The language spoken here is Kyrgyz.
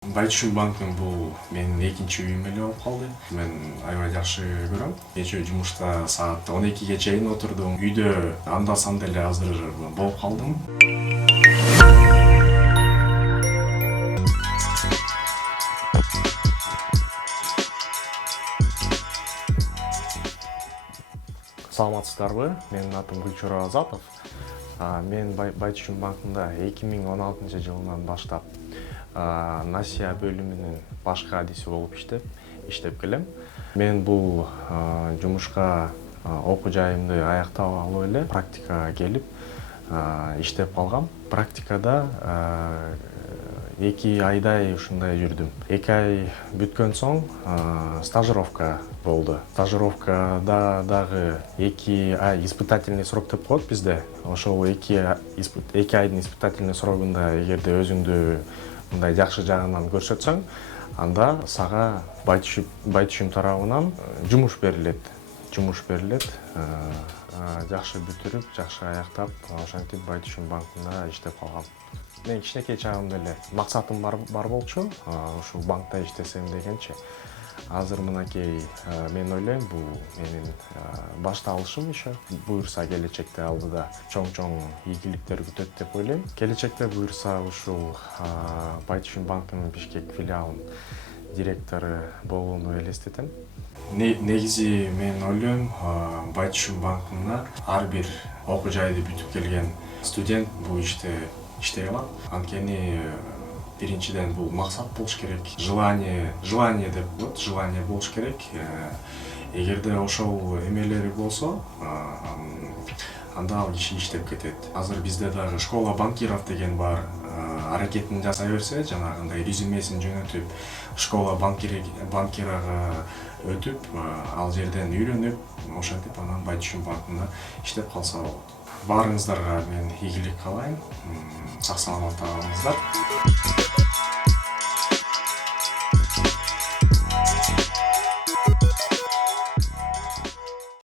Байтүшүн банктын бул менин экинчи үйүм эле болуп калды. Мен аябай жакшы көрөм. Кечээ жумушта саат 12ге чейин отурдум. Үйдө анда санда эле азыр болуп калдым. Саламатсыздарбы? Менин атым Гүлчөр Азатов. Мен Байтүшүн банкында 2016 жылынан баштап Насия бөлүмүнүн башкы адиси болуп иштеп келем. Мен бул жумушка окуу жайымды аяктап алып эле практикага келип иштеп калгам. Практикада 2 айдай ушундай жүрдүм. 2 ай бүткөн соң стажировка болду. Стажировкада дагы 2 ай испытательный срок деп коет бизде. Ошол 2 айдын испытательный срогунда эгерде өзүңдү мындай жакшы жагынан көрсөтсөң, анда сага Байтүшүн тарабынан жумуш берилет. Жакшы бүтүрүп, жакшы аяктап, ошентип Байтүшүн банкында иштеп калгам. Мен кичинекей чагымда эле максатым бар болчу, ушул банкта иштесем дегенчи. Азыр мынакей мен ойлойм, бул менин башталышым еще. Буюрса келечекте алдыда чоң ийгиликтер күтөт деп ойлойм. Келечекте буюрса ушул Байтүшүн банкынын Бишкек филиалынын директору болууну элестетем. Негизи мен ойлойм, Байтүшүн банкында ар бир окуу жайды бүтүп келген студент бул иште иштей алат. Анткени биринчиден бул максат болуш керек, желание деп коет, желание болуш керек. Эгерде ошол эмелери болсо, анда ал киши иштеп кетет. Азыр бизде дагы школа банкиров деген бар. Аракетин жасай берсе, жанагындай резюмесин жөнөтүп, школа банкирага өтүп, ал жерден үйрөнүп, ошентип анан Байтүшүн банкында иштеп калса болот. Баарыңыздарга мен ийгилик каалайм. Сак саламатта калыңыздар.